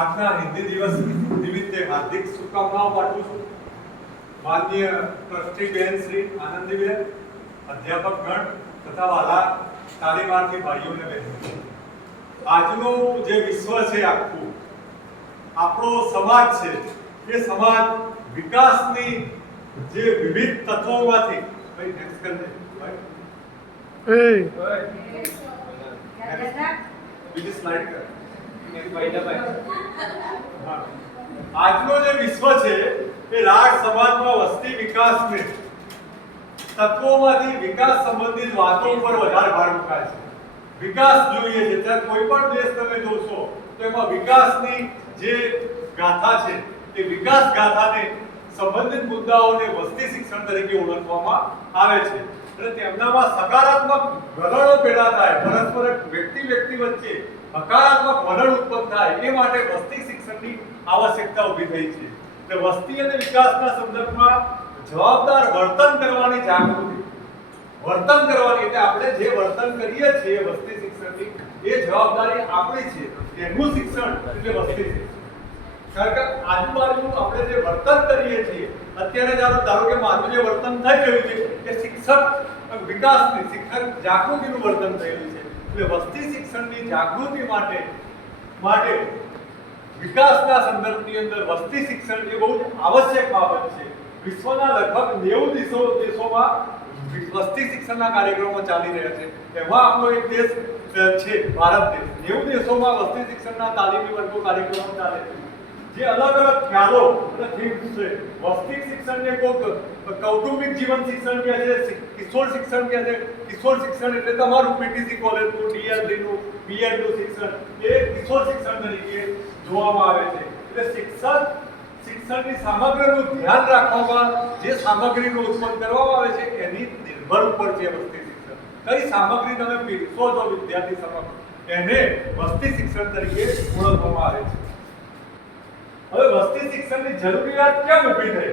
આજના હિન્દી દિવસ નિમિત્તે હાર્દિક શુભકામનાઓ પાઠવું છું. માનનીય ટ્રસ્ટી બેન શ્રી આનંદીબેન, અધ્યાપકગણ તથા વાલા તાલીમાર્થી ભાઈઓ અને બહેનો, આજનું જે વિશ્વ છે આખું, આપણો સમાજ છે, એ સમાજ વિકાસની જે વિવિધ તત્વોમાંથી ભાઈ નેક્સ્ટ કરજે ભાઈ બીજી સ્લાઇડ કર. આજનો જે વિશ્વ છે એ રાષ્ટ્ર સમાજમાં વસ્તી વિકાસને તત્વોમાંથી વિકાસ સંબંધિત વાતો ઉપર વધારે ભાર મુકાય છે. વિકાસ જોઈએ છે ત્યારે કોઈ પણ દેશ તમે જોશો તો એમાં વિકાસની જે ગાથા છે એ વિકાસ ગાથાને સંબંધિત મુદ્દાઓને વસ્તી શિક્ષણ તરીકે ઓળખવામાં આવે છે અને તેમનામાં સકારાત્મક વલણો પેદા થાય, પરસ્પર વ્યક્તિ વચ્ચે હકારાત્મક વલણ ઉત્પન્ન થાય એ માટે વસ્તી શિક્ષણની આવશ્યકતા ઊભી થઈ છે. એટલે વસ્તી અને વિકાસના સંદર્ભમાં જવાબદાર વર્તન કરવાની જાગૃતિ, વર્તન કરવાની એટલે આપણે જે વર્તન કરીએ છીએ વસ્તી શિક્ષણની એ જવાબદારી આપણી છે. એનું શિક્ષણ એટલે વસ્તી શિક્ષણ. કારણ કે આજુબાજુ આપણે જે વર્તન કરીએ છીએ અત્યારે ધારો કે મારું જે વર્તન થઈ રહ્યું છે એ શિક્ષક વિકાસની, શિક્ષક જાગૃતિનું વર્તન થઈ રહ્યું છે. એટલે વસ્તી શિક્ષણની જાગૃતિ માટે વિકાસના સંદર્ભની અંદર વસ્તી શિક્ષણ એ બહુ જ આવશ્યક બાબત છે. વિશ્વના લગભગ 90 દેશોમાં વસ્તી શિક્ષણના કાર્યક્રમો ચાલી રહ્યા છે. એમાં આપણો એક દેશ છે ભારત દેશ. 90 દેશોમાં વસ્તી શિક્ષણના તાલીમી વર્ગો કાર્યક્રમો ચાલે છે. જે અલગ અલગ ખ્યાલો અને થીમ્સ છે. વસ્તી શિક્ષણને કોઈક કૌટુંબિક જીવન શિક્ષણ કહે છે, કિશોર શિક્ષણ કહે છે. કિશોર શિક્ષણ એટલે તમારું પીટીસી કોલેજનું, ડીએલડીનું, બીએડનું શિક્ષણ એ કિશોર શિક્ષણ તરીકે જોવામાં આવે છે. એટલે શિક્ષણની સામગ્રીનું ધ્યાન રાખવામાં જે સામગ્રીનું ઉત્પન્ન કરવામાં આવે છે એની નિર્ભર ઉપર છે વસ્તી શિક્ષણ. કઈ સામગ્રી તમે પીરસો છો વિદ્યાર્થી સમક્ષ એને વસ્તી શિક્ષણ તરીકે ઓળખવામાં આવે છે. હવે વસ્તી શિક્ષણની જરૂરિયાત કેમ ઊભી થઈ?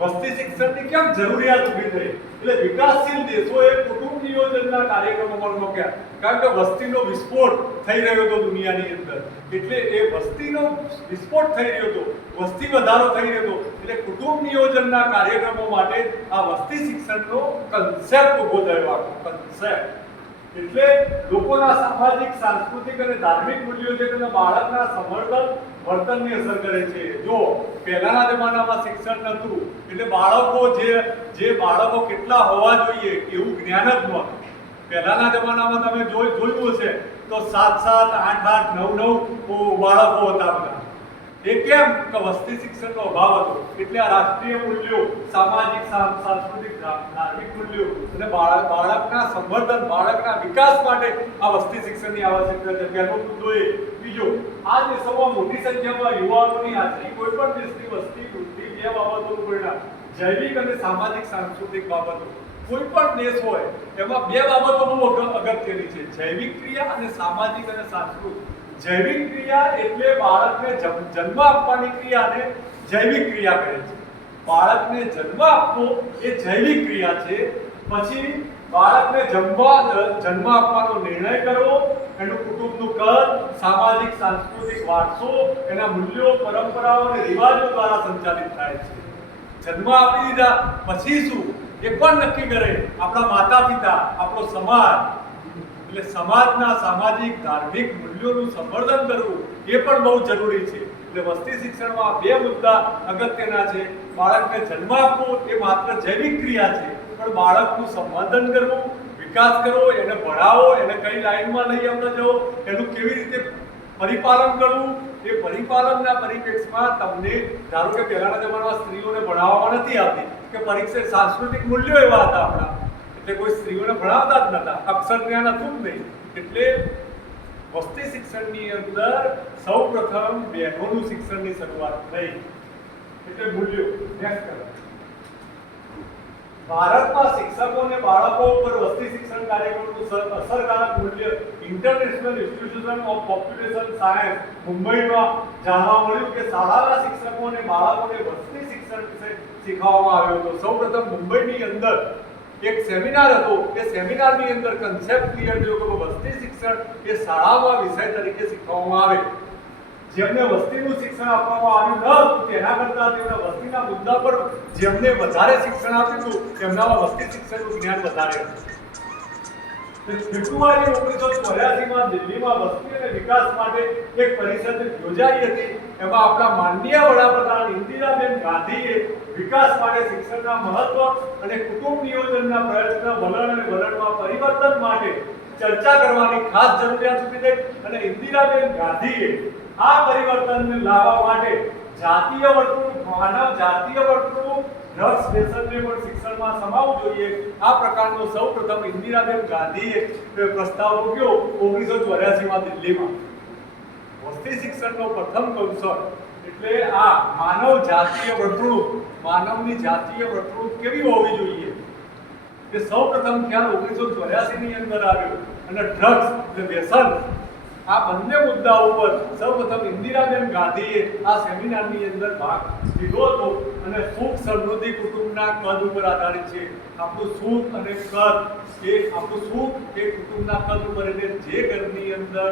વસ્તી શિક્ષણની કેમ જરૂરિયાત ઊભી થઈ? એટલે વિકાસશીલ દેશોએ કુટુંબ નિયોજનના કાર્યક્રમો પણ મૂક્યા. કારણ કે વસ્તીનો વિસ્ફોટ થઈ રહ્યો હતો દુનિયાની અંદર. એટલે એ વસ્તીનો વિસ્ફોટ થઈ રહ્યો હતો, વસ્તી વધારો થઈ રહ્યો હતો. એટલે કુટુંબ નિયોજનના કાર્યક્રમો માટે આ વસ્તી શિક્ષણનો કન્સેપ્ટ ઊભો થયો. આખો કન્સેપ્ટ એટલે લોકોના સામાજિક, સાંસ્કૃતિક અને ધાર્મિક મૂલ્યો છે તેના બાળકના સંવર્ધન વર્તનની અસર કરે છે. જો પહેલાના જમાનામાં શિક્ષણ નહોતું એટલે બાળકો જે બાળકો કેટલા હોવા જોઈએ એવું જ્ઞાન જ નહોતું. પહેલાના જમાનામાં તમે જોયું હશે તો 7-7, 8-8, 9-9 બાળકો હતા બધા. એ કેમ? કે વસ્તી શિક્ષણનો અભાવ હતો. એટલે આ રાષ્ટ્રીય મૂલ્યો, સામાજિક, સાંસ્કૃતિક, ધાર્મિક મૂલ્યો અને બાળકના સંવર્ધન, બાળકના વિકાસ માટે આ વસ્તી શિક્ષણની આવશ્યકતા છે. પહેલો મુદ્દો એ. બીજો, આ દેશોમાં મોટી સંખ્યામાં યુવાનોની હાજરી કોઈ પણ દેશની વસ્તી વૃદ્ધિ બે બાબતોનું પરિણામ, જૈવિક અને સામાજિક સાંસ્કૃતિક બાબતો. કોઈ પણ દેશ હોય એમાં બે બાબતો બહુ અગત્યની છે, જૈવિક ક્રિયા અને સામાજિક અને સાંસ્કૃતિક. જૈવિક ક્રિયા એટલે બાળકને જન્મ આપવાની ક્રિયાને જૈવિક ક્રિયા કહે છે. બાળકને જન્મ આપવો એ જૈવિક ક્રિયા છે. પછી બાળકને જન્મ આપવાનો નિર્ણય કરવો, એનું કુટુંબનું કદ, સામાજિક સાંસ્કૃતિક વારસો, એના મૂલ્યો, પરંપરાઓ અને રિવાજો દ્વારા સંચાલિત થાય છે. જન્મ આપી દીધા પછી શું એ પણ નક્કી કરે આપણા માતા પિતા, આપણો સમાજ. એટલે સમાજના સામાજિક, ધાર્મિક મૂલ્યોનું સંવર્ધન કરવું એ પણ બહુ જરૂરી છે. એટલે વસ્તી શિક્ષણમાં બે મુદ્દા અગત્યના છે. બાળકને જન્મ આપવો એ માત્ર જૈવિક ક્રિયા છે, પણ બાળકનું સંવર્ધન કરવું, વિકાસ કરવો, એને ભણાવો, એને કઈ લાઈનમાં લઈ આવતા જવો, એનું કેવી રીતે પરિપાલન કરવું, એ પરિપાલનના પરિપ્રેક્ષમાં તમને ધારો કે પહેલાના જમાનામાં સ્ત્રીઓને ભણાવવામાં નથી આવતી કે પરીક્ષા, સાંસ્કૃતિક મૂલ્યો એવા હતા આપણા એટલે કોઈ સ્ત્રીઓને ભણાવતા જ નતા, અક્ષર જ્ઞાન હતું જ નહીં. એટલે વસ્તી શિક્ષણની અંદર સૌપ્રથમ બહેનોનું શિક્ષણની શરૂઆત થઈ. એટલે મૂલ્યો. નેક્સ્ટ કરો. ભારતમાં શિક્ષકો અને બાળકો ઉપર વસ્તી શિક્ષણ કાર્યક્રમનું અસરકારક મૂલ્ય international institution of population science મુંબઈમાં જાણવા મળ્યું કે શાળાના શિક્ષકો અને બાળકોને વસ્તી શિક્ષણ વિશે શીખવવામાં આવ્યો હતો. સૌપ્રથમ મુંબઈની અંદર એક સેમિનાર હતો. એ સેમિનારની અંદર કન્સેપ્ટ ક્લિયર થયો કે વસ્તી શિક્ષણ એ શાળામાં વિષય તરીકે શીખવવામાં આવે. જેમને વસ્તીનું શિક્ષણ આપવામાં આવ્યું ન હતું તેના કરતાં તેમના વસ્તીના મુદ્દા પર જેમને વધારે શિક્ષણ આપ્યું હતું તેમનામાં વસ્તી શિક્ષણનું જ્ઞાન વધારે હતું. ફેબ્રુઆરી 1984માં દિલ્હીમાં વસ્તી અને વિકાસ માટે એક પરિષદ યોજાઈ હતી. એમાં આપણા માનનીય વડાપ્રધાન ઇન્દિરાબેન ગાંધીએ વિકાસ માટે શિક્ષણના મહત્વ અને કુટુંબ નિયોજનના પ્રયત્ન વલણ અને વલણમાં પરિવર્તન માટે ચર્ચા કરવાની ખાસ જરૂરિયાત ઊભી થઈ અને ઇન્દિરાબેન ગાંધીએ આ પરિવર્તનને લાવવા માટે જાતીય વર્તુળ માનવ જાતીય વર્તુળ ડ્રગ્સ વ્યસનને પણ શિક્ષણમાં સમાવવું જોઈએ. આ પ્રકારનો સૌપ્રથમ ઇન્દિરાબેન ગાંધીએ પ્રસ્તાવ મૂક્યો 1984માં દિલ્હીમાં. વસ્તી શિક્ષણનો પ્રથમ કૌશળ એટલે આ માનવ જાતીય વર્તુળ. માનવની જાતીય વર્તુળ કેવી હોવી જોઈએ તે સૌપ્રથમ ખ્યાલ 1984 ની અંદર આવ્યો અને ડ્રગ્સ એટલે વ્યસન આ બંને મુદ્દાઓ પર સૌપ્રથમ ઇન્દિરાબેન ગાંધીએ આ સેમિનારની અંદર ભાગ લીધો હતો અને સુખ સમૃદ્ધિ કુટુંબના કદ ઉપર આધારિત છે. આપણું સુખ અને કદ એ આપણું સુખ એ કુટુંબના કદ ઉપર એટલે જે ઘરની અંદર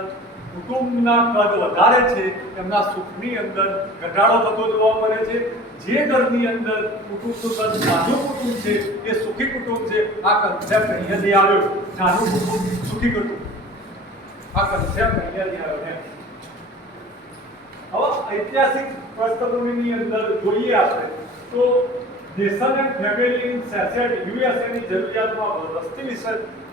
કુટુંબના કદ વધારે છે તેમના સુખની અંદર ઘટાડો થતો જોવા મળે છે. જે ઘરની અંદર કુટુંબનું કદ નાનું કુટુંબ છે એ સુખી કુટુંબ છે. આ કન્સેપ્ટ અહીંયાથી આવ્યો. નાનું કુટુંબ સુખી કુટુંબ આ કન્સેપ્ટ અહીંયાથી આવ્યો ને. હવે ઐતિહાસિક પૃષ્ઠભૂમિની અંદર જોઈએ આપણે તો nation and family in society USA ની જરૂરિયાતમાં વસ્તી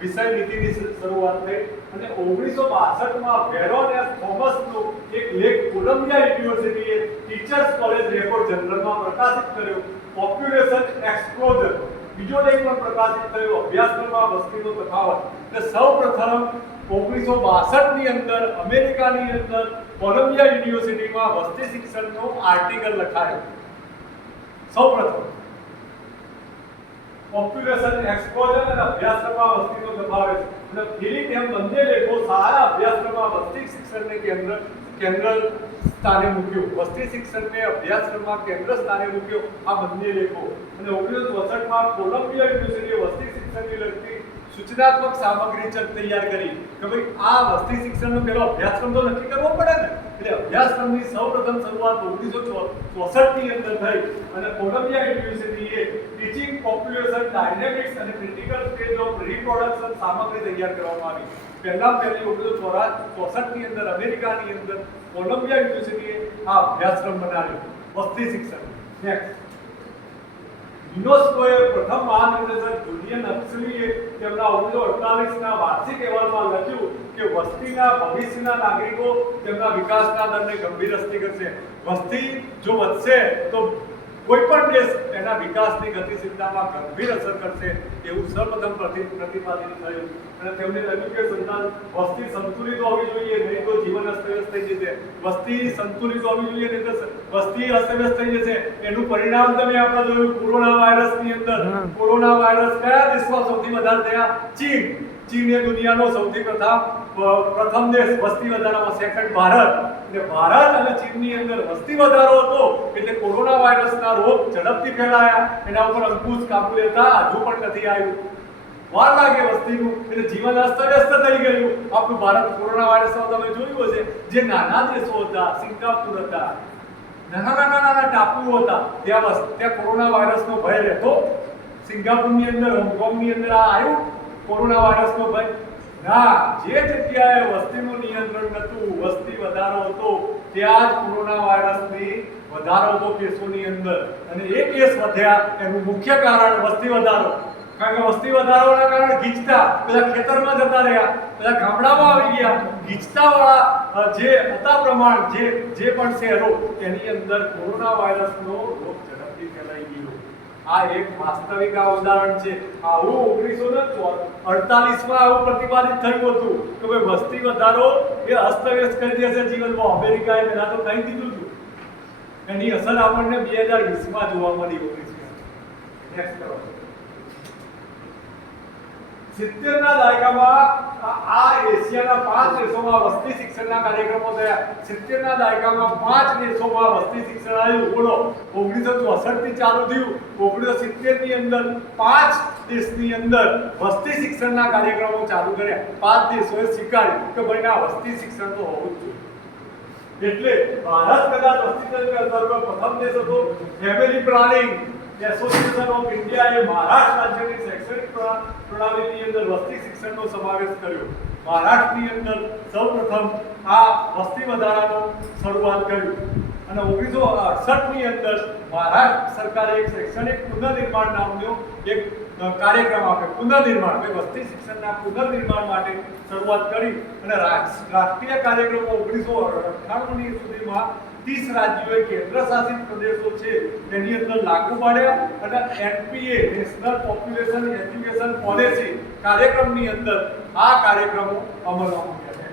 વિષય નીતિની શરૂઆત થઈ અને 1962માં વેરોન એસ થોમસનો એક લેખ કોલંબિયા યુનિવર્સિટીએ ટીચર્સ કોલેજ રેકોર્ડ જર્નલમાં પ્રકાશિત કર્યો. પોપ્યુલેશન એક્સપ્લોઝન બીજો લેખ પણ પ્રકાશિત થયો અભ્યાસક્રમમાં વસ્તીનો તફાવત. એટલે સૌપ્રથમ 1962 ની અંદર અમેરિકાની અંદર કોલંબિયા યુનિવર્સિટીમાં વસ્તી શિક્ષણનો આર્ટિકલ લખાયો. સૌપ્રથમ પોપ્યુલેશન એક્સપ્લોઝન અને અભ્યાસક્રમમાં વસ્તીનો તફાવત અને ફિલિપ એમ બંને લેખો સારા અભ્યાસક્રમમાં વસ્તી શિક્ષણને કેન્દ્ર સ્થાને મૂક્યું. વસ્તી શિક્ષણને અભ્યાસક્રમમાં કેન્દ્ર સ્થાને મૂક્યો આ બંને લેખો. અને 1964માં કોલંબિયા યુનિવર્સિટીએ વસ્તી શિક્ષણને લગતી સૂચનાત્મક સામગ્રી તૈયાર કરી કે ભાઈ આ વસ્તી શિક્ષણનો પેલો અભ્યાસક્રમ તો નક્કી કરવો પડે ને. એટલે અભ્યાસક્રમની સૌપ્રથમ શરૂઆત 1964 ની અંદર થઈ અને કોલંબિયા યુનિવર્સિટીએ ટીચિંગ પોપ્યુલેશન ડાયનેમિક્સ અને ક્રિટિકલ સ્ટેજ ઓફ રિપ્રોડક્શન સામગ્રી તૈયાર કરવામાં આવી. પહેલી 1964 ની અંદર અમેરિકાની અંદર કોલંબિયા યુનિવર્સિટીએ આ અભ્યાસક્રમ બનાવ્યો વસ્તી શિક્ષણ. નેક્સ્ટ યુનેસ્કોએ પ્રથમ મહાનિર્દેશક જુલિયન હક્સલીએ તેમના 1948ના વાર્ષિક અહેવાલમાં લખ્યું કે વસ્તીના ભવિષ્યના નાગરિકો તેમના વિકાસના દરને ગંભીર અસર કરશે. વસ્તી જો વધશે તો કોઈ પણ દેશ એના વિકાસની ગતિશીલતામાં ગંભીર અસર કરશે એવું સર્વપ્રથમ પ્રતિપાદિત થયું. અને તેમણે કહ્યું કે વસ્તી સંતુલિત હોવી જોઈએ નહીં તો જીવન અસ્તવ્યસ્ત થઈ જશે. વસ્તી સંતુલિત હોવી જોઈએ નહીં તો વસ્તી અસ્તવ્યસ્ત થઈ જશે. એનું પરિણામ તમે આપણે જોયું કોરોના વાયરસની અંદર. કોરોના વાયરસ કયા દેશમાં સૌથી વધારે થયા? ચીન. ચીન એ દુનિયાનો સૌથી પ્રથમ દેશ વસ્તી વધારામાં, સેકન્ડ ભારત. એટલે ભારત અને ચીનની અંદર વસ્તી વધારો હતો એટલે કોરોના વાયરસના રોગ ઝડપથી ફેલાયા. એના ઉપર અંકુશ કાબુ લેતા હજુ પણ નથી આવ્યું. વાર લાગે વસ્તીનું એટલે જીવન અસ્તવ્યસ્ત થઈ ગયું. આપણું ભારત કોરોના વાયરસમાં તમે જોયું હશે જે નાના દેશો હતા, સિંગાપુર હતા, નાના ટાપુઓ હતા, ત્યાં કોરોના વાયરસનો ભય રહેતો. સિંગાપુરની અંદર, હોંગકોંગની અંદર આ આવ્યું કોરોના વાયરસનો ભય ના. જે જગ્યાએ વસ્તીનું નિયંત્રણ નતું, વસ્તી વધારો હતો, ત્યાં જ કોરોના વાયરસની વધારો હતો કેસોની અંદર. અને એ કેસ વધ્યા એનું મુખ્ય કારણ વસ્તી વધારો. કારણ કે વસ્તી વધારાના કારણે ગીચતા બધા ખેતરમાં જતા રહ્યા, બધા ગામડામાં આવી ગયા. ગીચતા વાળા જે હતા પ્રમાણ જે પણ શહેરો એની અંદર કોરોના વાયરસનો રોગ ઝડપથી ફેલાઈ ગયો. આ એક વાસ્તવિક ઉદાહરણ છે. આવું 1948માં આવું પ્રતિપાદિત થયું હતું કે ભાઈ વસ્તી વધારો એ અસ્તવ્યસ્ત કરી દેશે જીવનમાં. અમેરિકાએ પહેલા તો કહી દીધું હતું. એની અસર આપણને 2020માં જોવા મળી. 70ના દાયકામાં આ એશિયાના 5 દેશોમાં વસ્તી શિક્ષણના કાર્યક્રમો થયા. 70ના દાયકામાં 5 દેશોમાં વસ્તી શિક્ષણ આવ્યું. બોલો 1964 થી ચાલુ થયું. 1970 ની અંદર 5 દેશની અંદર વસ્તી શિક્ષણના કાર્યક્રમો ચાલુ કર્યા. 5 દેશોએ સ્વીકાર્યું કે ભાઈ ના વસ્તી શિક્ષણ તો હોવું જ જોઈએ. એટલે ભારત કદાચ વસ્તી તંત્ર પ્રથમ દેશ હતો. Family planning association of India એ મહારાષ્ટ્ર રાજ્યની શૈક્ષણિક પ્રણાલીની અંદર વસ્તી શિક્ષણનો સમાવેશ કર્યો. મહારાષ્ટ્રની અંદર સૌપ્રથમ આ વસ્તી વધારાનો શરૂઆત કર્યું અને 1968ની અંદર મહારાષ્ટ્ર સરકારે એક શૈક્ષણિક પુનર્નિર્માણ નામનો એક કાર્યક્રમ આપ્યો. પુનર્નિર્માણ વસ્તી શિક્ષણના પુનર્નિર્માણ માટે શરૂઆત કરી અને રાષ્ટ્રીય કાર્યક્રમો 1998ની સુધીમાં 30 રાજ્યોએ કેન્દ્રશાસિત પ્રદેશો છે તેની અંદર લાગુ પાડ્યા અને NPA national population education policy કાર્યક્રમની અંદર આ કાર્યક્રમો અમલમાં મૂક્યા.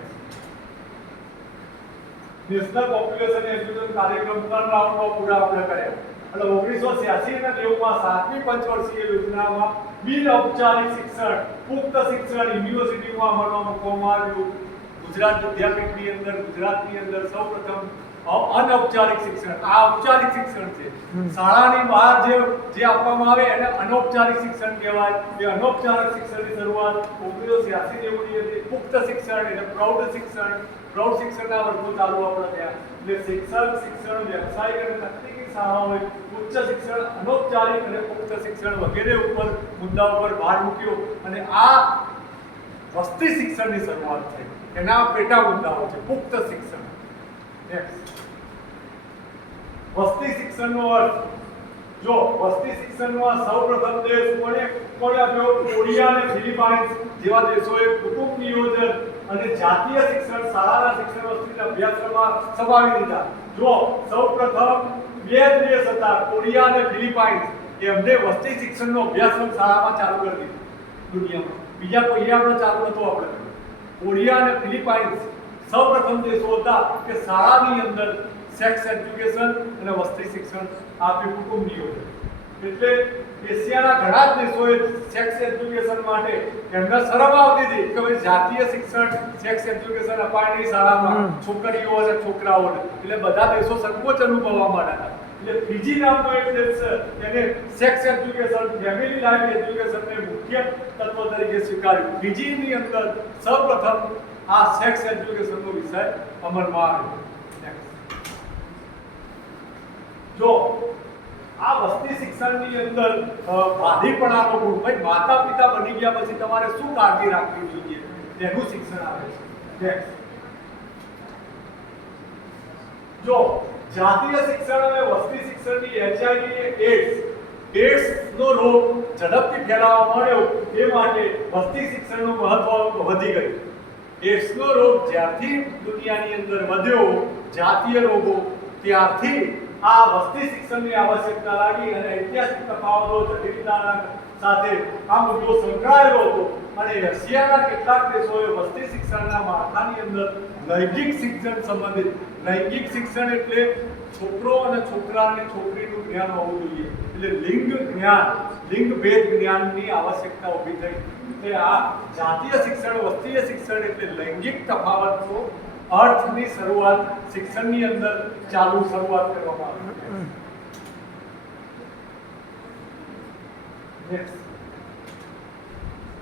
નેશનલ પોપ્યુલેશન એજ્યુકેશન કાર્યક્રમ 3 રાઉન્ડમાં પૂરા આપણે કર્યા અને 1986ના 7મી પંચવર્ષીય યોજનામાં બિન ઔપચારિક શિક્ષણ પુખ્ત શિક્ષણ યુનિવર્સિટીમાં અમલમાં મૂકવામાં આવ્યું. ગુજરાત વિદ્યાપીઠની અંદર ગુજરાતની અંદર સૌપ્રથમ અનૌપચારિક શિક્ષણ, આ ઔપચારિક શિક્ષણ છે. શાળાની બહાર જે આપવામાં આવે એને અનૌપચારિક શિક્ષણ કહેવાય. એ અનૌપચારિક શિક્ષણની શરૂઆત 1986-90ની હતી. પુખ્ત શિક્ષણ એટલે પ્રૌઢ શિક્ષણના વર્ગો ચાલુ આપણે થયા. એટલે શિક્ષણ, વ્યવસાયિક અને તકનીકી શાળાઓએ ઉચ્ચ શિક્ષણ, અનૌપચારિક અને પુખ્ત શિક્ષણ વગેરે ઉપર મુદ્દા ઉપર ભાર મૂક્યો અને આ વસ્તી શિક્ષણની શરૂઆત થઈ. એના પેટા મુદ્દાઓ છે પુખ્ત શિક્ષણ. વસ્તી શિક્ષણનો અર્થ, જો વસ્તી શિક્ષણમાં સૌપ્રથમ દેશ કોણે આપ્યો? કોરિયા અને ફિલિપાઇન્સ જેવા દેશોએ કુટુંબ નિયોજન અને જાતીય શિક્ષણ, શાળાના શિક્ષણ વસ્તીના અભ્યાસક્રમમાં સમાવી દીધા. જો સૌપ્રથમ બે દેશ હતા કોરિયા અને ફિલિપાઇન્સ, એમને વસ્તી શિક્ષણનો અભ્યાસક્રમ શાળામાં ચાલુ કરી દીધો દુનિયામાં. બીજા કોઈ આપણે ચાલુ નતો. આપણે કોરિયા અને ફિલિપાઇન્સ સૌપ્રથમ દેશો હતા કે શાળાની અંદર સેક્સ એજ્યુકેશન અને વસ્તી શિક્ષણ આપ્યું, કુટુંબ નિયોજન. એટલે એશિયાના ઘણા જ દેશોએ સેક્સ એજ્યુકેશન માટે એમને શરમ આવતી હતી કે ભાઈ જાતીય શિક્ષણ સેક્સ એજ્યુકેશન અપાય નહીં શાળામાં છોકરીઓ અને છોકરાઓને. એટલે બધા દેશો સંકોચ અનુભવવા માંડ્યા હતા. એટલે ફિજી નામનો એક દેશ છે એને સેક્સ એજ્યુકેશન, ફેમિલી લાઈફ એજ્યુકેશનને મુખ્ય તત્વ તરીકે સ્વીકાર્યું. ફિજીની અંદર સૌપ્રથમ આ સેક્સ એજ્યુકેશનનો વિષય અમલમાં આવ્યો. જો આ વસ્તી શિક્ષણની અંદર બાંધીપણાનો ગુણ, ભાઈ માતા પિતા બની ગયા પછી તમારે શું કાળજી રાખવી જોઈએ તેનું શિક્ષણ આવે છે. જો જાતીય શિક્ષણ અને વસ્તી શિક્ષણની HIV એડ્સ નો રોગ ઝડપથી ફેલાવા મળ્યો એ માટે વસ્તી શિક્ષણનું મહત્વ વધી ગયું. એડ્સનો રોગ જ્યારથી દુનિયાની અંદર વધ્યો, જાતીય રોગો, ત્યારથી આ વસ્તી શિક્ષણની આવશ્યકતા લાગી અને ઐતિહાસિક તફાવતો, જટિલતાના સાથે આ મુદ્દો સંકળાયેલો હતો અને રશિયાના કેટલાક દેશોએ વસ્તી શિક્ષણના માળખાની અંદર લૈંગિક શિક્ષણ સંબંધિત, લૈંગિક શિક્ષણ એટલે છોકરો અને છોકરાની છોકરીનું જ્ઞાન હોવું જોઈએ. એટલે લિંગ જ્ઞાન, લિંગ ભેદ જ્ઞાનની આવશ્યકતા ઊભી થઈ. એટલે આ જાતીય શિક્ષણ, વસ્તીય શિક્ષણ એટલે લૈંગિક તફાવતનો અર્થની શરૂઆત શિક્ષણની અંદર શરૂઆત કરવામાં આવી.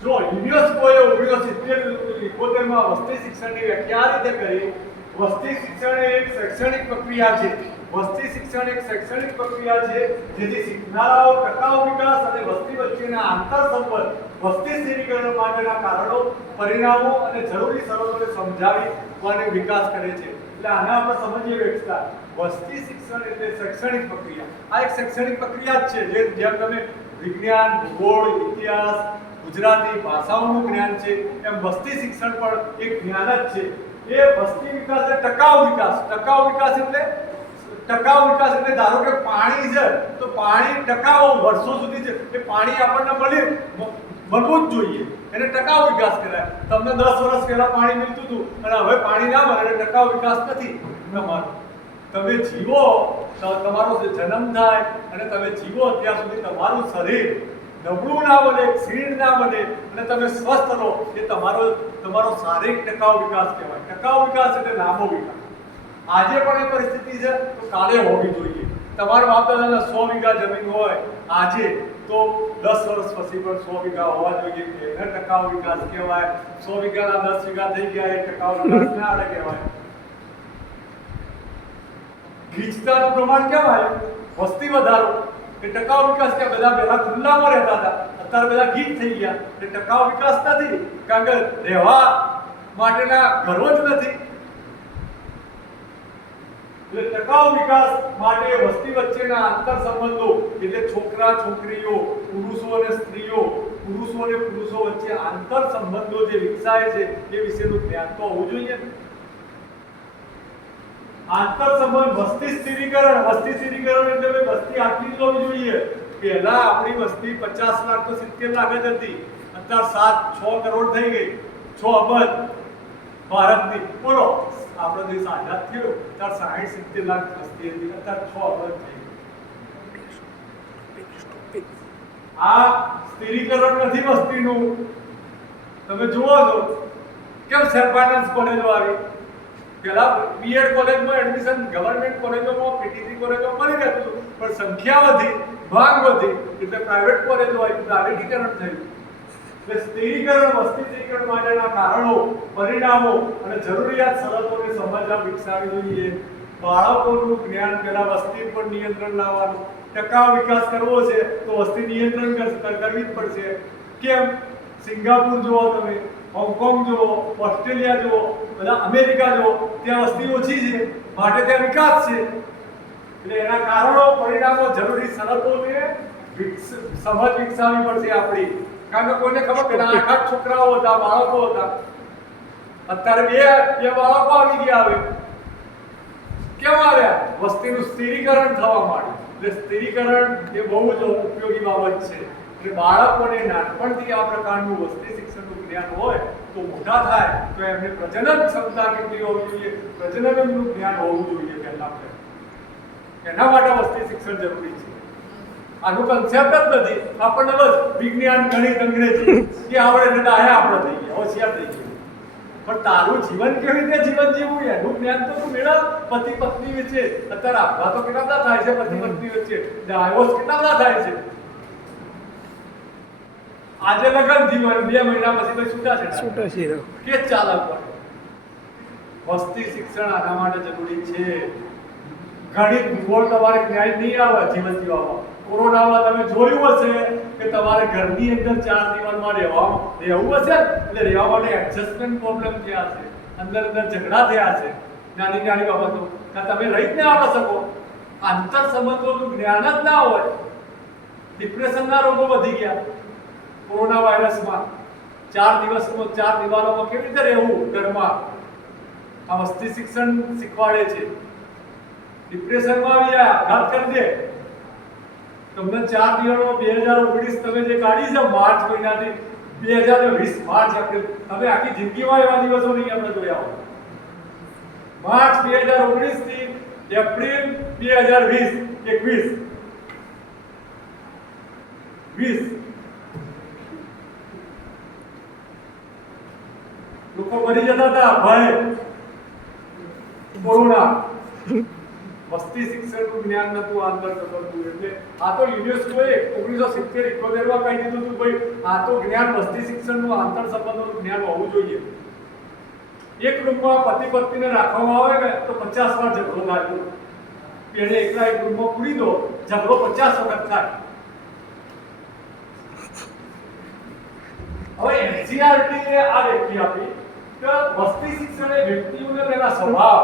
જો યુનેસ્કોએ 1970-71માં વસ્તી શિક્ષણની વ્યાખ્યા આ રીતે કરી: વસ્તી શિક્ષણ એ એક શૈક્ષણિક પ્રક્રિયા છે. વસ્તી શિક્ષણ એક શૈક્ષણિક પ્રક્રિયા છે જેથી શીખનારાઓ ટકાઉ વિકાસ અને વસ્તી વચ્ચેના આંતરસંબંધ, વસ્તી સ્થિરીકરણ માટેના કારણો, પરિણામો અને જરૂરી શરતોને સમજાવી વિકાસ કરે છે. એટલે આને આપણે સમજીએ વ્યવસ્થા. વસ્તી શિક્ષણ એટલે શૈક્ષણિક પ્રક્રિયા. આ એક શૈક્ષણિક પ્રક્રિયા જ છે જેમ તમે વિજ્ઞાન, ભૂગોળ, ઇતિહાસ, ગુજરાતી ભાષાઓનું જ્ઞાન છે એમ વસ્તી શિક્ષણ પણ એક જ્ઞાન જ છે. એ વસ્તી વિકાસ એટલે ટકાઉ વિકાસ. ટકાઉ વિકાસ એટલે ધારો કે પાણી છે તો પાણી ટકાઉ વર્ષો સુધી છે એ પાણી આપણને મળવું જ જોઈએ, એને ટકાઉ વિકાસ કહેવાય. તમને 10 વર્ષ પહેલા પાણી મળતું હતું અને હવે પાણી ના મળે એટલે ટકાઉ વિકાસ નથી તમારો. તમે જીવો, તમારો જન્મ થાય અને તમે જીવો ત્યાં સુધી તમારું શરીર નબળું ના બને, ક્ષીણ ના બને અને તમે સ્વસ્થ રહો, એ તમારો શારીરિક ટકાઉ વિકાસ કહેવાય. ટકાઉ વિકાસ એટલે લાંબો વિકાસ. આજે પણ એ પરિસ્થિતિ છે તો કાલે હોવી જોઈએ. તમારા બાપ દાદાના 100 વીઘા જમીન હોય આજે તો 10 વર્ષ પછી પણ 100 વીઘા હોવા જોઈએ. એને ટકાઉ વિકાસ કહેવાય. 100 વીઘાના 10 વીઘા થઈ ગયા એ ટકાઉ વિકાસ ના કહેવાય. ગીચતાનું પ્રમાણ કેમ આવ્યું? વસ્તી વધારો કે ટકાઉ વિકાસ કે બધા પહેલા ખુલ્લામાં રહેતા હતા, અત્યારે બધા ગીચ થઈ ગયા. એટલે ટકાઉ વિકાસ નથી, કારણ કે રહેવા માટેના ઘરો જ નથી. એટલે ટકાઉ વિકાસ માટે વસ્તી વચ્ચેના આંતર સંબંધો એટલે છોકરા છોકરીઓ, પુરુષો અને સ્ત્રીઓ, પુરુષો અને પુરુષો વચ્ચે આંતર સંબંધો જે વિકસાય છે એ વિશેનું જ્ઞાન તો હોવું જોઈએ. આંતર સંબંધ, વસ્તી સ્થિરીકરણ એટલે વસ્તી આટલી જ હોવી જોઈએ. પહેલા આપણી વસ્તી 50 લાખ તો 70 લાખ જ હતી, અત્યારે 6 કરોડ થઈ ગઈ, 6 અબજ ભારતની. બોલો, આપણો દેશ આઝાદ થયો ત્યારે 60-70 લાખ વસ્તી હતી, અત્યારે 6 અબજ થઈ ગઈ. આ સ્થિરીકરણ નથી વસ્તીનું. તમે જુઓ છો કેમ સેલ્ફ ફાઇનાન્સ કોલેજો આવી. પહેલા બીએડ કોલેજમાં એડમિશન ગવર્નમેન્ટ કોલેજોમાં, પીટીસી કોલેજોમાં મળી રહેતું હતું, પણ સંખ્યા વધી, માંગ વધી, એટલે પ્રાઇવેટ કોલેજો આવી, પ્રાઇવેટીકરણ થયું. એટલે સ્થિરીકરણ, વસ્તી સ્થિરીકરણ માટેના કારણો, પરિણામો અને જરૂરિયાત શરતોને સમજવા વિકસાવી જોઈએ. બાળકોનું જ્ઞાન, પહેલા વસ્તી પર નિયંત્રણ લાવવાનું. ટકાઉ વિકાસ કરવો છે તો વસ્તી નિયંત્રણ કરવી જ પડશે. કેમ? સિંગાપુર જુઓ તમે, હોંગકોંગ જુઓ, ઓસ્ટ્રેલિયા જુઓ, બધા અમેરિકા જુઓ, ત્યાં વસ્તી ઓછી છે, માટે ત્યાં વિકાસ છે. એટલે એના કારણો, પરિણામો, જરૂરી શરતોને સમજ વિકસાવવી પડશે આપણી. કારણ કે કોઈને ખબર, પેલા 8 છોકરાઓ હતા, બાળકો હતા, અત્યારે બે બાળકો આવી ગયા. હવે કેમ આવ્યા? વસ્તીનું સ્થિરીકરણ થવા માંડ્યું. એટલે સ્થિરીકરણ એ બહુ જ ઉપયોગી બાબત છે. એટલે બાળકોને નાનપણથી આ પ્રકારનું વસ્તી શિક્ષણનું જ્ઞાન હોય તો મોટા થાય તો એમને પ્રજનન ક્ષમતા કેટલી હોવી જોઈએ, પ્રજનનનું જ્ઞાન હોવું જોઈએ પહેલા. એના માટે વસ્તી શિક્ષણ જરૂરી છે. આનું કન્સેપ્ટ જ નથી. આપણને બસ વિજ્ઞાન, ગણિત, અંગ્રેજી કે આવડે એટલે ડાયા આપણે થઈ ગયા, હોશિયાર થઈ ગયા. પણ તારું જીવન કેવી રીતે જીવન જીવવું એનું જ્ઞાન તો તું મેળવ. પતિ પત્ની વચ્ચે અત્યારે આપઘાતો કેટલા બધા થાય છે, પતિ પત્ની વચ્ચે ડાયવોર્સ કેટલા બધા થાય છે. આજે લગ્ન થયું અને 2 મહિના પછી ભાઈ છૂટાછેડા કે ચાલે પડે. વસ્તી શિક્ષણ આના માટે જરૂરી છે. ગણિત, ભૂગોળ તમારે જ્ઞાન નહીં આવે જીવન જીવવામાં. કોરોનામાં તમે જોયું હશે કે તમારે ઘરની અંદર 4 દિવાલમાં રહેવું હશે, એટલે રહેવા માટે એડજસ્ટમેન્ટ પ્રોબ્લેમ થયા છે, અંદર ઝઘડા થયા છે, નાની નાની બાબતો. તમે રહી જ ના આપી શકો. આંતર સંબંધોનું જ્ઞાન જ ના હોય. ડિપ્રેશનના રોગો વધી ગયા કોરોના વાયરસમાં. 4 દિવસમાં 4 દિવાલોમાં કેવી રીતે રહેવું ઘરમાં, આ વસ્તી શિક્ષણ શીખવાડે છે. ડિપ્રેશનમાં આવી જાય, આપઘાત કરી દે. તમને 4 દિવાળો 2019 તમે જે કાઢી છે માર્ચ મહિનાથી 2020 માર્ચ એપ્રિલ, તમે આખી જિંદગીમાં એવા દિવસો નહીં આપણે જોયા હોય. માર્ચ 2019 થી એપ્રિલ 2020 લોકો મરી જતા હતા ભય, કોરોના. વસ્તી શિક્ષણનું જ્ઞાન નતું, આંતર સંબંધનું. એટલે આ તો યુનેસ્કોએ 1970-71 માં કહી દીધું હતું ભાઈ આ તો જ્ઞાન વસ્તી શિક્ષણનું, આંતર સંબંધોનું જ્ઞાન હોવું જોઈએ. એક રૂમમાં પતિ પત્નીને રાખવામાં આવે ને તો 50 વાર ઝઘડો થાય. એને એકલા એક રૂમમાં પૂરી દો, ઝઘડો 50 વખત થાય. હવે એનસીઆરટી આ વ્યક્તિ આપી કે વસ્તી શિક્ષણ એ વ્યક્તિઓને તેના સ્વભાવ,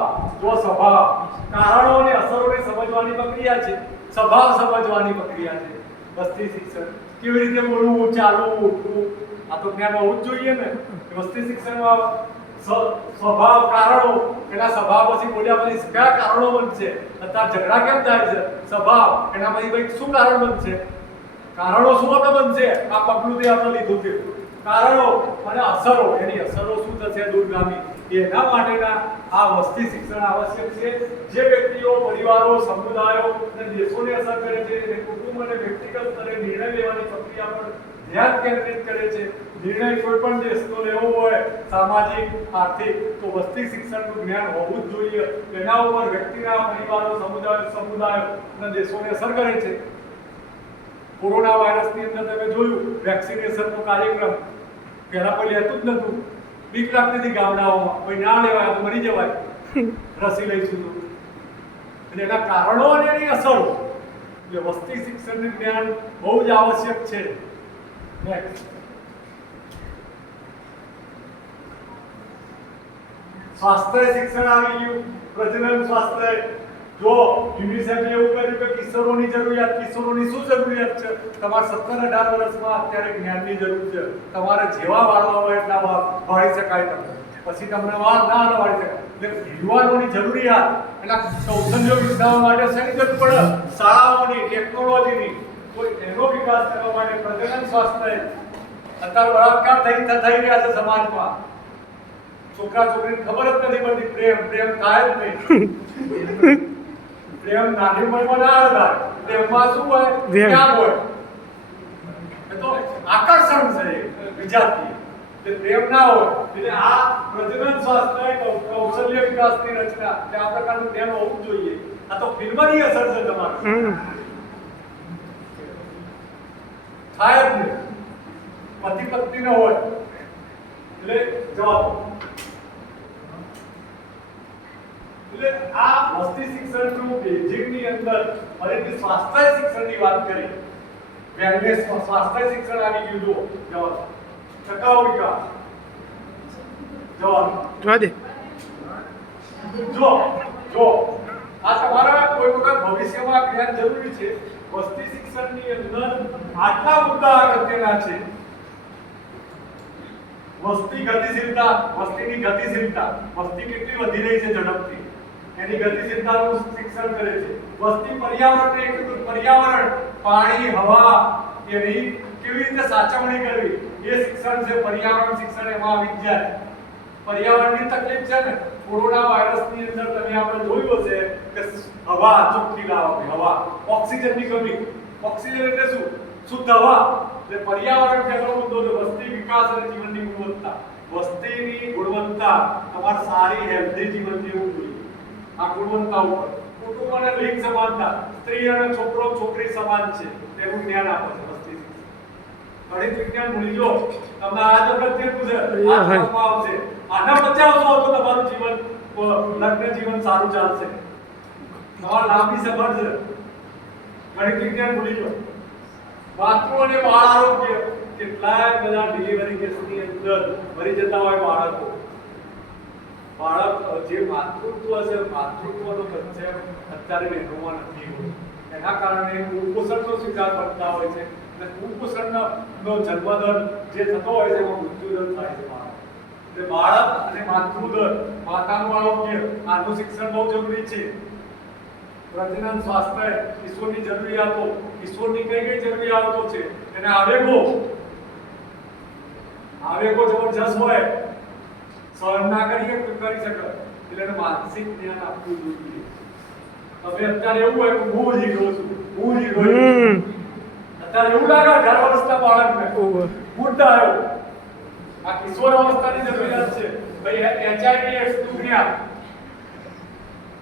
કારણો અને અસરોને સમજવાની પ્રક્રિયા છે. સ્વભાવ સમજવાની પ્રક્રિયા છે વસ્તી શિક્ષણ. કેવી રીતે બોલવું, ચાલવું, ઉઠવું, આ તો જ્ઞાન હોવું જ જોઈએ ને. વસ્તી શિક્ષણમાં સ્વભાવ, કારણો, એના સ્વભાવ પછી બોલ્યા પછી કયા કારણો બનશે, અત્યારે ઝઘડા કેમ થાય છે, સ્વભાવ, એના પછી ભાઈ શું કારણ બનશે, કારણો શું આપણે બનશે, આ પગલું તે આપણે લીધું છે. કારણો અને અસરો, એની અસરો શું થશે દૂરગામી, એના માટેના આ વસ્તી શિક્ષણ આવશ્યક છે. જે વ્યક્તિઓ, પરિવારો, સમુદાયો અને દેશોને અસર કરે છે, અને કુટુંબ અને વ્યક્તિગત સ્તરે નિર્ણય લેવાની પ્રક્રિયા પર ધ્યાન કેન્દ્રિત કરે છે. નિર્ણય કોઈ પણ દેશનો લેવો હોય, સામાજિક, આર્થિક, તો વસ્તી શિક્ષણનું જ્ઞાન હોવું જ જોઈએ. એના ઉપર વ્યક્તિના, પરિવારો, સમુદાયો અને દેશોને અસર કરે છે. કોરોના વાયરસની અંદર તમે જોયું વેક્સિનેશનનો કાર્યક્રમ, પહેલા કોઈ લેતું જ નતું. બીક લાગતી હતી ગામડાઓમાં, કોઈ ના લેવાય તો મરી જવાય, રસી લઈશું તો. અને એના કારણો અને એની અસરો એટલે વસ્તી શિક્ષણનું જ્ઞાન બહુ જ આવશ્યક છે. નેક્સ્ટ, સ્વાસ્થ્ય શિક્ષણ આવી ગયું. પ્રજનન સ્વાસ્થ્ય, જો યુનિસેફે એવું કર્યું કે કિશોરોની જરૂરિયાત, કિશોરોની શું જરૂરિયાત છે? તમારે 17-18 વર્ષમાં અત્યારે જ્ઞાનની જરૂર છે. તમારે જેવા વાળવા હોય એટલા વાળી શકાય તમે, પછી તમને વાળ ના વાળી શકાય. એટલે યુવાનોની જરૂરિયાત એના કૌશલ્યો વિકસાવવા માટે શેની જરૂર પડે? શાળાઓની, ટેકનોલોજીની. તો એનો વિકાસ કરવા માટે પ્રજનન સ્વાસ્થ્ય. અત્યારે બળાત્કાર થઈ રહ્યા છે સમાજમાં. છોકરા છોકરીને ખબર જ નથી પડતી. પ્રેમ થાય જ નહીં. પ્રેમ નાની ઉંમરમાં ના થાય. પ્રેમમાં શું હોય? જ્ઞાન હોય. એ તો આકર્ષણ છે વિજાતીય. તે પ્રેમ ના હોય. એટલે આ પ્રજનન સ્વાસ્થ્ય, કૌશલ્ય વિકાસની રચના, એટલે આ પ્રકારનું જ્ઞાન હોવું જોઈએ. આ તો ફિલ્મની અસર છે તમારી. થાય જ નહીં. પતિ પત્ની ન હોય એટલે જવાબ. એટલે આ વસ્તી શિક્ષણનું બેઝિકની અંદર ફરીથી સ્વાસ્થ્ય શિક્ષણની વાત કરી. વેલનેસ સ્વાસ્થ્ય શિક્ષણ આવી ગયું. જો જવાબ ટકાઉ વિકાસ. જવાબ જો આ તમારા કોઈ વખત ભવિષ્યમાં જ્ઞાન જરૂરી છે. વસ્તી શિક્ષણની અંદર આટલા મુદ્દા અગત્યના છે. વસ્તી ગતિશીલતા, વસ્તીની ગતિશીલતા, વસ્તી કેટલી વધી રહી છે ઝડપથી, એની ગતિશીલતાનું શિક્ષણ કરે છે. વસ્તી પર્યાવરણને એકીકૃત, પર્યાવરણ, પાણી, હવા, એની કેવી રીતે સાચવણી કરવી એ શિક્ષણ છે. પર્યાવરણ શિક્ષણ એમાં આવી જાય. પર્યાવરણની તકલીફ છે ને, કોરોના વાયરસની અંદર તમે આપણે જોયું હશે કે હવા ચોખ્ખી લાવવી, હવા, ઓક્સિજનની કમી. ઓક્સિજન એટલે શું? શુદ્ધ હવા. એટલે પર્યાવરણ પહેલો મુદ્દો છે. વસ્તી વિકાસ અને જીવનની ગુણવત્તા. વસ્તીની ગુણવત્તા તમારે સારી હેલ્ધી જીવન જીવવું જોઈએ. આ ગુણવત્તા ઉપર કુટુંબ અને લિંગ સમાનતા, સ્ત્રી અને છોકરો છોકરી સમાન છે તેનું જ્ઞાન આપે છે વસ્તી શિક્ષણ. ગણિત વિજ્ઞાન ભૂલી જો, તમને આ જ પ્રત્યે પૂછે આવશે. આના બચાવશો તો તમારું જીવન, લગ્ન જીવન સારું ચાલશે. તમારા લાંબી સફર છે. ગણિત વિજ્ઞાન ભૂલી જો. માતૃ અને બાળ આરોગ્ય, કેટલાય બધા ડિલિવરી કેસની અંદર મરી જતા હોય બાળકો. બાળક જે માતૃત્વ છે, માતૃત્વનો કન્સેપ્ટ અત્યારે બહેનોમાં નથી હોતો. એના કારણે કુપોષણનો શિકાર બનતા હોય છે. અને કુપોષણનો જન્મદર જે થતો હોય છે એમાં મૃત્યુદર થાય છે બાળક. એટલે બાળક અને માતૃદર, માતાનું આરોગ્ય, આનું શિક્ષણ બહુ જરૂરી છે. પ્રજનન સ્વાસ્થ્ય, કિશોરની જરૂરિયાતો, કિશોરની કઈ કઈ જરૂરિયાતો છે, અને આવેગો જબરજસ્ત હોય, સહન ના કરી શકે, એટલે એને માનસિક જ્ઞાન આપવું જોઈએ. તમે અત્યારે એવું હોય કે હું જ હીરો છું, અત્યારે એવું લાગે 18 વર્ષના બાળકને બુદ્ધા આવ્યો. આ કિશોર અવસ્થાની જરૂરિયાત છે. ભાઈ HIV એડ્સ નું જ્ઞાન.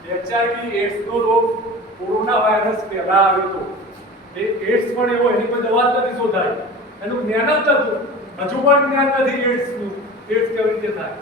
HIV એડ્સ નો રોગ કોરોના વાયરસ પહેલા આવ્યો હતો. એ એડ્સ પણ એવો, એની કોઈ દવા જ નથી શોધાઈ, એનું જ્ઞાન જ નતું. હજુ પણ જ્ઞાન નથી એડ્સ નું. એડ્સ કેવી રીતે થાય?